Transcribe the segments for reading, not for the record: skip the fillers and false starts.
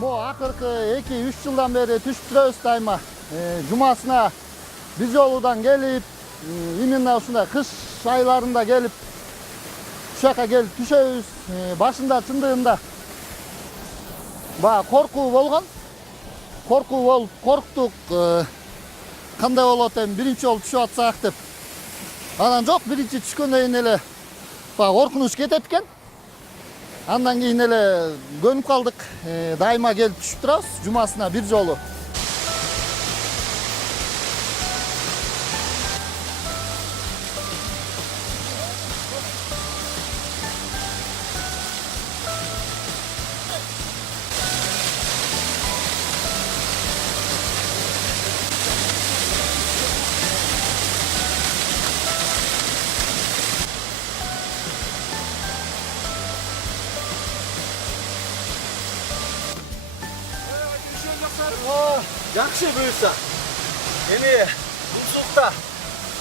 Mo akırkı 2-3 yıldan beri düşüp duruyoruz dayma. Cumasına biz yoludan gelip, iminle uşunda kış aylarında gelip, uşaka gelip düşüyoruz. Başında çındığında korku bolgan. Korku bolup korktuk. Kандай bolot em birinci olup düşüp atsak dep. Anан жок, birinci түшкөндөн кийин эле коркунуч кетет экен. Андан кийин эле көнүп калдык. Дайыма келип түшүп турабыз, жумасына бир жолу. Жақсы бұйырса. Эми бул суукта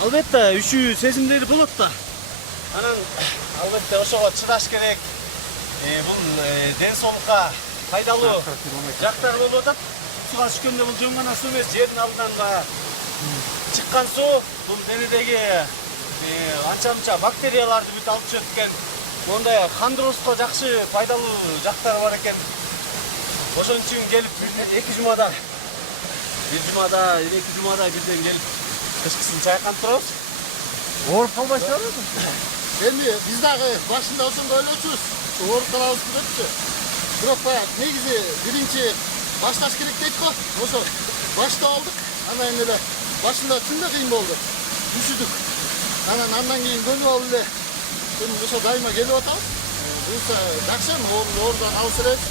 албетте үшүү сезимдери болот да. Анан албетте ошого чыдаш керек. Бул ден соолукка пайдалуу жактары болуп атат. Суга түшкөндө бул жөн гана суу эмес, жердин алдынан чыккан суу бул денедеги анча-мынча бактерияларды бүт алып чыгат экен. Мондай кандырыбызга жакшы пайдалуу жактары бар экен. Ошон үчүн келип эки жумада бирден келип кышкысын чайканып турабыз. Ооруп калбайсызбы? Эми биз дагы башында ошондой ойлочубуз. Ооруп калабыз депчи. Бирок негизи биринчи башташ керек дейт го. Ошо баштап алдык. Анан эле башында чын да кыйын болду. Түшүдүк. Андан кийин көнүп алып эле ошо дайыма келип атабыз. Буюрса жакшы, оорудан алыс элебиз.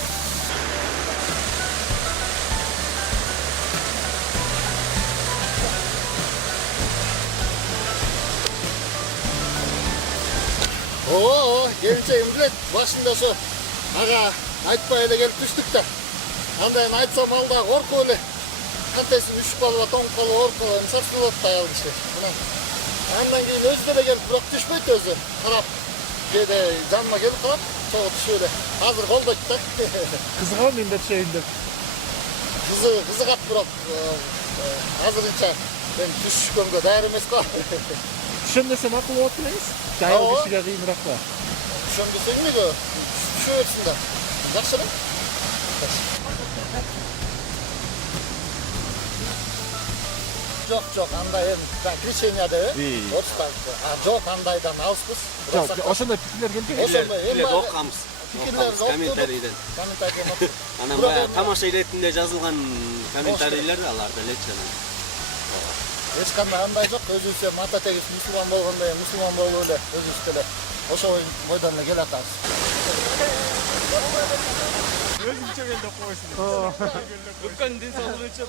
Келинчегим билет, башында ошо ага айтпай эле келип түштүк да. Андайын айтсам ал да коркуп эле. Кантесин үшүп калып, тоңуп калып, ооруп калып, сарсыз болот да ал киши. Андан кийин өзү деле келип, бирок түшпөйт өзү. Карап, кээде жаныма келип калат, чогуу түшүп эле. Азыр колдойт да. Кызыгам мен да түшөйүн деп. Кызыгат бирок азырынча мен түшкөнгө даяр эмес го. Түшөм десе макул болот элеңиз? Жаяу кишиге кыйыныраак ба? Түшөм десең эмнеге? Түшө берсин да. Жакшы эле. Жок, андай эми крещение деп. Орустар. Жок, андайдан алыспыз. Жок, ошондой пикирлер келген. Ошондой эми окумуз. Комментарийден. Анан баягы тамаша иретинде жазылган комментарийлер аларда элечи анан. Эч кандай андай жок, өзүбүз мата тегиз мусулман болгондой, мусулман болуп эле өзүбүз деле ошо бойдон эле келе атабыз. Өзүнчө келип койсун. Бүткөн ден соолугу үчүн.